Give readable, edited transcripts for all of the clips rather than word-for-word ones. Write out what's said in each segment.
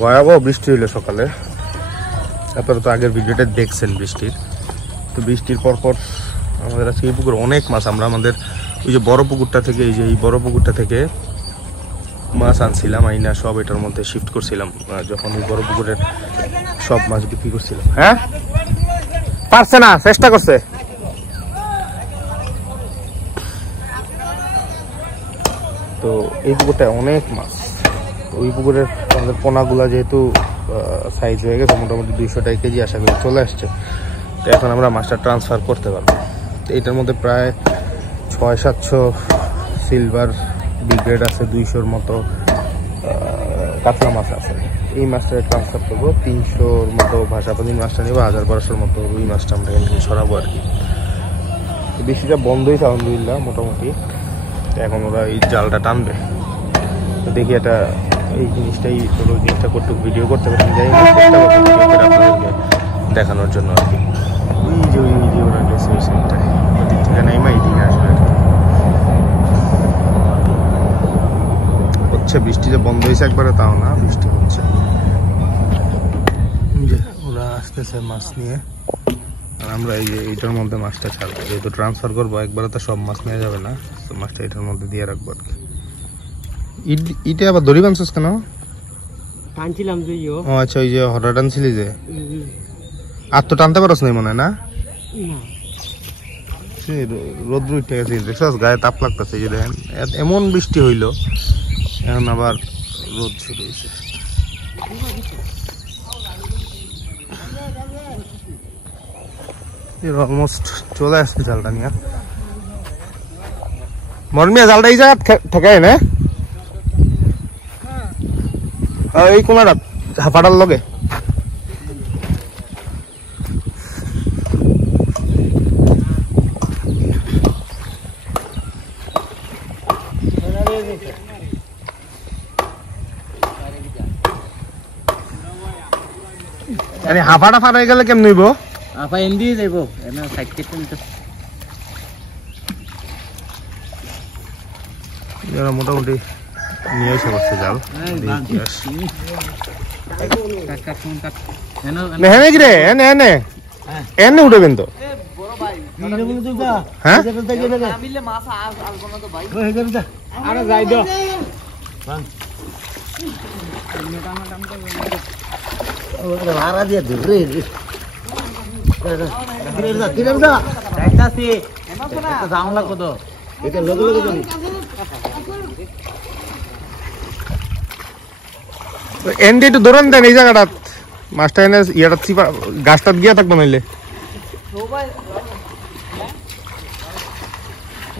ভয়াবহ বৃষ্টি হইলো সকালে। আপনারা তো আগের ভিডিওটা দেখছেন বৃষ্টির। তো বৃষ্টির পরপর আমাদের আজকে এই পুকুরে অনেক মাছ। আমরা আমাদের ওই যে বড় পুকুরটা থেকে এই বড় পুকুরটা থেকে মাছ আনছিলাম, আইনা সব এটার মধ্যে শিফট করছিলাম যখন ওই বড় পুকুরের সব মাছ বিক্রি করছিলাম। হ্যাঁ পারছে না, চেষ্টা করছে। তো এই পুকুরটায় অনেক মাছ। ওই পুকুরের আমাদের পোনাগুলা যেহেতু সাইজ হয়ে গেছে মোটামুটি 200 টাকা কেজি আশা করি চলে আসছে। তো এখন আমরা মাছটা ট্রান্সফার করতে পারবো। তো এটার মধ্যে প্রায় 600-700 সিলভার ব্রিগেড আছে, 200-র মতো কাতলা মাছ আছে। এই মাছটা ট্রান্সফার করবো। 300-র মতো ভাষাপাতি মাছটা নেবো, 1000-1200-র মতো রুই মাছটা আমরা এখানে সরাবো আর কি। বৃষ্টিটা বন্ধ হয়েছে আলহামদুলিল্লাহ মোটামুটি। এখন ওরা এই জালটা টানবে। তো দেখি এটা এই জিনিসটাই পুরো জিনিসটা কতটুকু ভিডিও করতে পারেন যাই চেষ্টা করতে আপনাদেরকে দেখানোর জন্য আর কি। ওই যে ওরা গেছে ওই সাইডটায়, ওদিক থেকে নাইমা এই দিকে আসবে আর কি। হচ্ছে বৃষ্টি যে বন্ধ হয়েছে একবারে তাও না, বৃষ্টি হচ্ছে। যে ওরা আসতেছে মাছ নিয়ে, আর আমরা এই যে এইটার মধ্যে মাছটা ছাড়বো। যেহেতু ট্রান্সফার করবো একবারে তো সব মাছ নেওয়া যাবে না, তো মাছটা এটার মধ্যে দিয়ে রাখবো আর কি। ইটা আবার দড়ি বানছিস কেন? টানছিলাম যদিও। ও আচ্ছা, ওই যে হঠাৎ টানছিলি যে, আর তো টানতে পারছ না মনে হয় না? রোদ্র উঠে গেছে দেখছস, গায়ে তাপ লাগতেছে। যে দেখেন এমন বৃষ্টি হইলো, এখন আবার রোদ শুরু হয়েছে। অলমোস্ট চলে আসছে জালটা নিয়ে। মরমিয়া জালটা এই জায়গা ঠেকায় না এই কোনাটা হাফাটার লগে। হাফাটা ফাটাই গেলে কেমন হইব? আপা এন্দি যাইব এনা সাইড কেটে নিতে। এরা মোটামুটি নিয়ে এসে বসছে জাল। এনে কি রে? এনে এনে এনে উঠবেন তো। হ্যাঁ ভাড়া দিয়ে ধরে জামলা কত এটা লগে লগে যাবি। এন্ডি একটু ধরেন দেন এই জায়গাটা, মাছটা এনে ইয়াটা চিপা গাছটা গিয়া থাকবো নাইলে।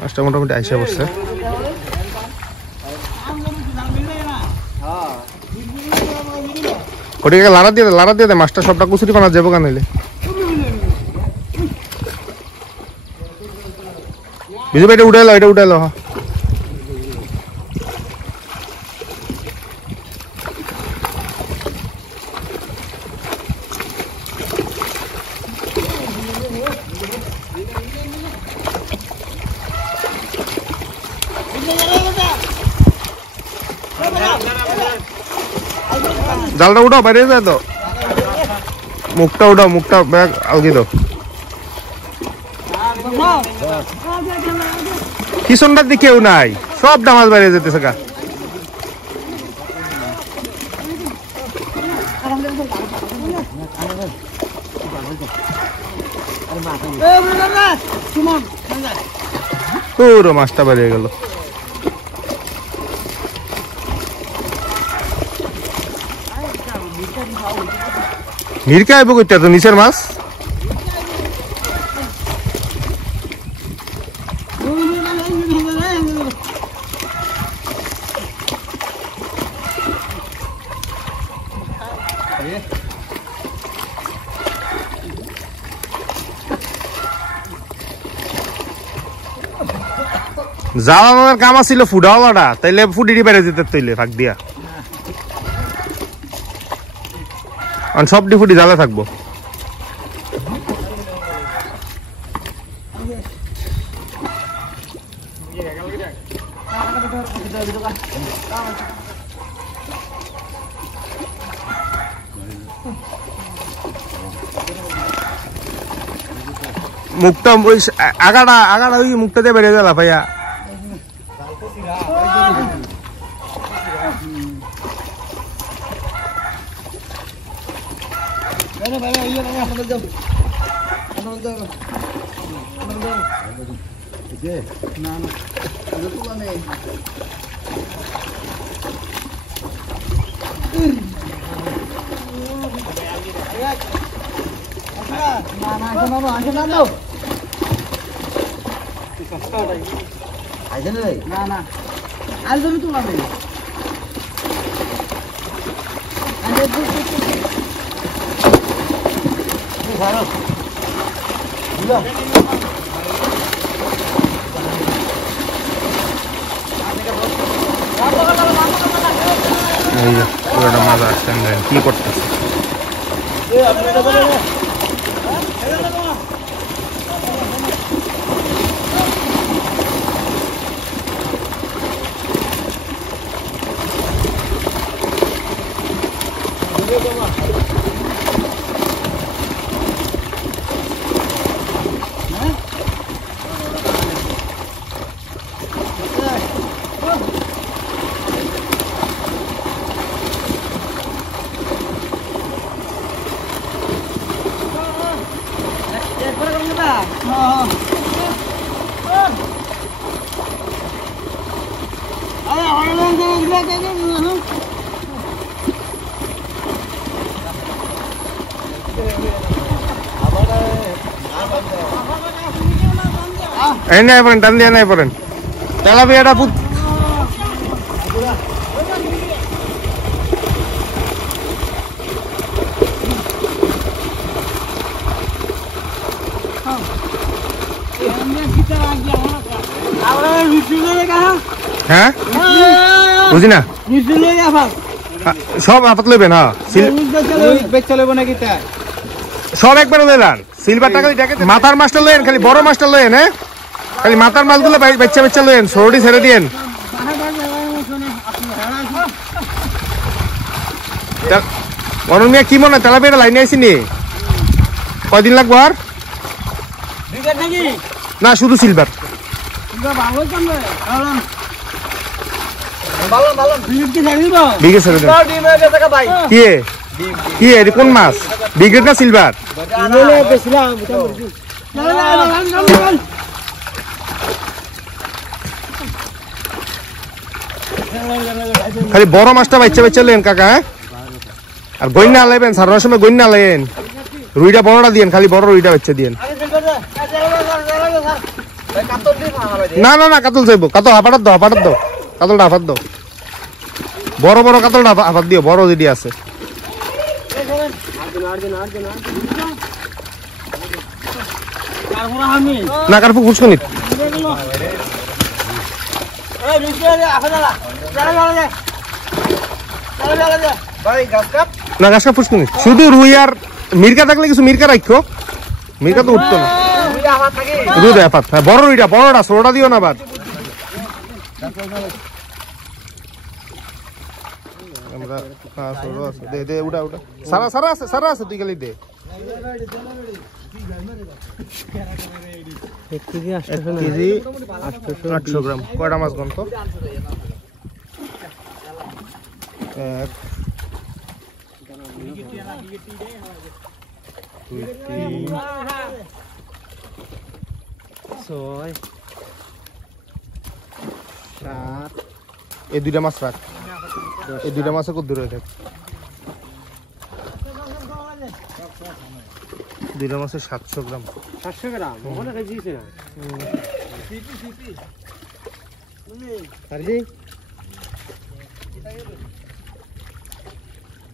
মাছটা মোটামুটি আইসা পড়ছে। ওটিকে লাড়া দিয়ে দে মাছটা সবটা কুচুরি বানা যাবো কেন নাইলে। বিজু ভাই এটা উঠাইলো, এটা উঠাইলো। হ্যাঁ জালটা উঠাও, বাইরে যায় তো। মুখটা উঠাও, মুখটা ব্যাগ আলগি দাও। পিছনটার দিকে কেউ নাই, সব দামাজ বাইরে যেতেছে গা। পুরো মাছটা বেরিয়ে গেল। মিরকা আইব কইতে তো নিচের মাছ। যাওয়া আমার কাম আছিল ফুডাওয়ালাটা, তাইলে ফুডিটি বেড়ে যেতে তৈলে ফাঁক দিয়া সব ফুটি জালে থাকবো। মুখটা ওই আগাটা ওই মুখটাতে বেড়ে গেল ভাইয়া মজা আসছেন কি করতেছে টান দিয়ে নাই পড়েন তেলাপিয়াটা হ্যাঁ বুঝি না সব আপাত লইবেন হ্যাঁ সব একবার লইলেন সিলভারটা খালি মাথার মাছটা লইন খালি বড় মাছটা লইন হ্যাঁ খালি মাথার মাছগুলো বাচ্চা বাচ্চা লইন সরটি ছেড়ে দিয়েন অরুণ মিয়া কি মনে হয় তেলাপিয়াটা লাইনে আইসিনি কয়দিন লাগবো আর না শুধু সিলভার কোন মাছ বিগ্রেড না সিলভার খালি বড় মাছটা বাচ্চা বাচ্চা লেন কাকা আর গইনা লাইবেন সারানোর সময় গইনা লাইন রুইটা বড়টা দিয়েন খালি বড় রুইটা বাচ্চা দিয়েন না না না কাতল যাইব কাতল হাফাটার দাও কাতলটা হাফাত দাও বড় বড় কাতলটা হাফাত দিও বড় যেটি আছে না কারফু খুশকুনি না গাছ কাপ ফুসকুনি শুধু রুই আর মির্কা থাকলে কিছু মির্কা রাখো মির্কা তো উঠতো না রুই আপাত বড় রুইটা বড়টা ছোটটা দিও না বাদ আমরা ছোট আছে দে দে উড়া উড়া সারা আছে তুই খালি দে 1 কেজি 800 গ্রাম কয়টা মাছ গন্ত 1 2 3 6 7 এই দুইটা মাছ রাখ এই দুইটা মাছ কত দূরে থাক দুইটা মাছের 700 গ্রাম ওখানে খাই দিয়েছে না পারবি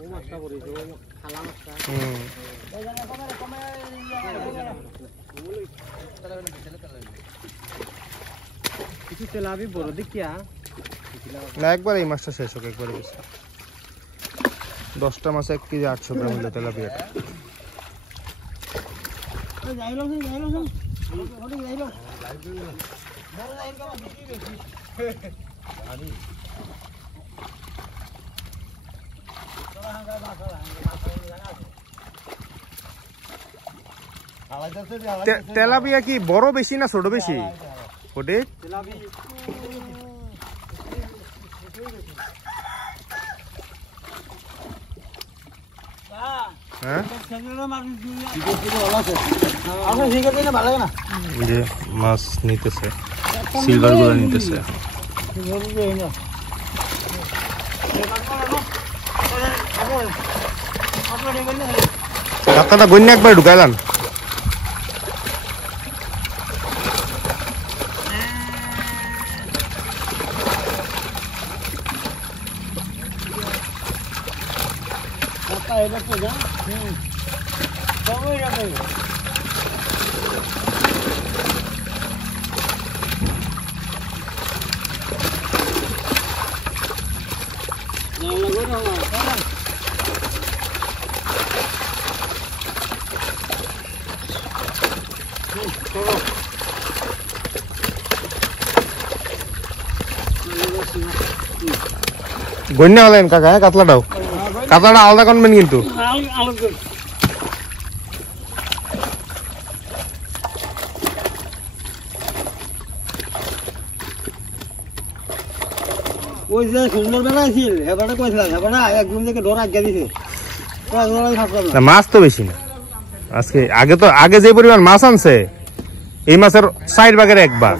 ও মাছটা পড়ে যে খালা মাছটা কিছু তেলাপি বড় দেখিয়া না একবার এই মাছটা শেষ হোক একবারে বেশি 10টা মাছ 1 কেজি 800 গ্রাম হলো তেলাপিয়াটা তেলাপিয়া কি বড় বেশি না ছোট বেশি ওটে? যে মাছ নিতেছে, সিলভার গুলো নিতেছে। কাকাটা গন্যা একবার ঢুকাইলাম। গন্যা হলেন কাকা, কাতলাটাও কাতলাটা আলাদা করবেন কিন্তু। ওই যে সুন্দর বেলা ছিল হেবাটা কইছিলাম, হেবাটা একদম থেকে ডর আজ্ঞা দিছে। মাছ তো বেশি না আজকে। আগে যে পরিমাণ মাছ আনছে এই মাছের 4 ভাগের 1 ভাগ।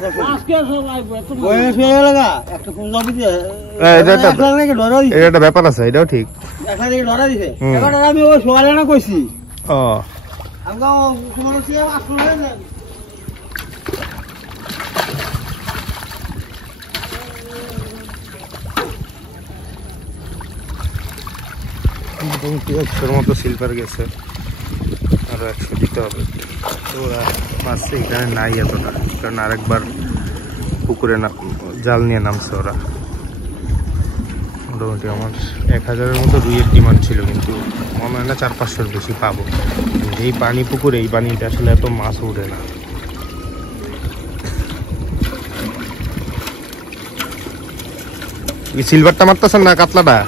এটা একটা ব্যাপার আছে, এটাও ঠিক। মোটামুটি 100-র মতো সিলভার গেছে, আরো 100 দিতে হবে। ওরা মাছ এখানে নাই এতটা, কারণ আরেকবার পুকুরে জাল নিয়ে নামছে ওরা। মোটামুটি আমার 1000-এর মতো রুইয়ের ডিমান্ড ছিল, কিন্তু মনে হয় না 400-500-র বেশি পাবো। এই পানি পুকুরে, এই পানিটা আসলে এত মাছ উঠে না। সিলভারটা মারতেছেন না কাতলাটা?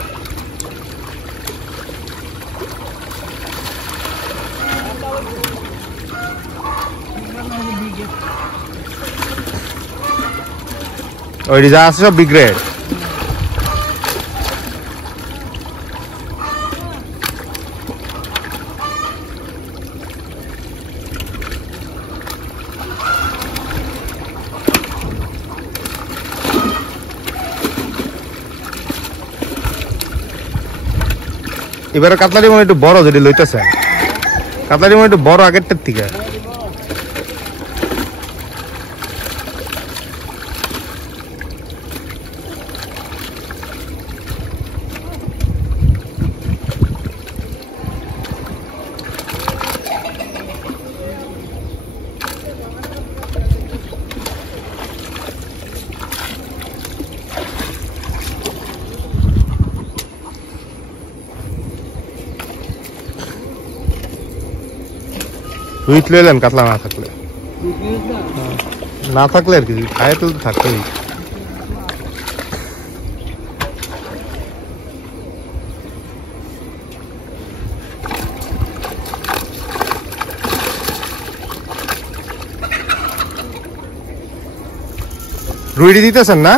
ওই যা আছে সব বিগ্রেড। এবারে কাতলারি মনে একটু বড়, যদি লইতেছেন কাতলারি মনে একটু বড় আগেরটার থেকে। রুইট লইলেন কাতলা না থাকলে আর কি, খায় তো থাকতেই। রুইটি দিতেছেন না?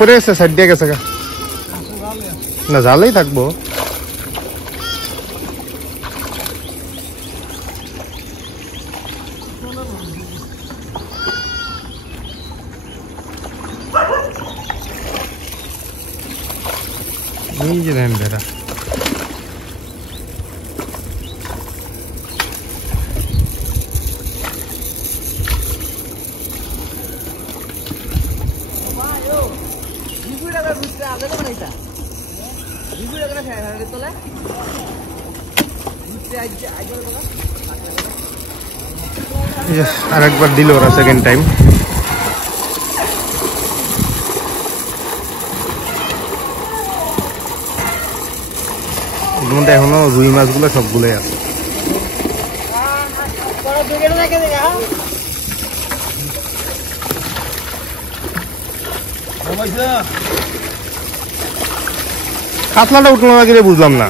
পরে গেছে, সাইড দিয়ে গেছে না, জালেই থাকবো। এই যে দেন বেড়া, আর একবার দিল ওরা সেকেন্ড টাইম। এর মধ্যে এখনো রুই মাছগুলো সবগুলোই আছে। কাতলাটা উঠলো না কিরে বুঝলাম না।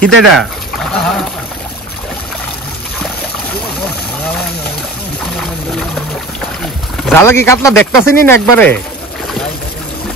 কিটা এটা জ্বালা কি কাতলা দেখতেছিনি না একবারে?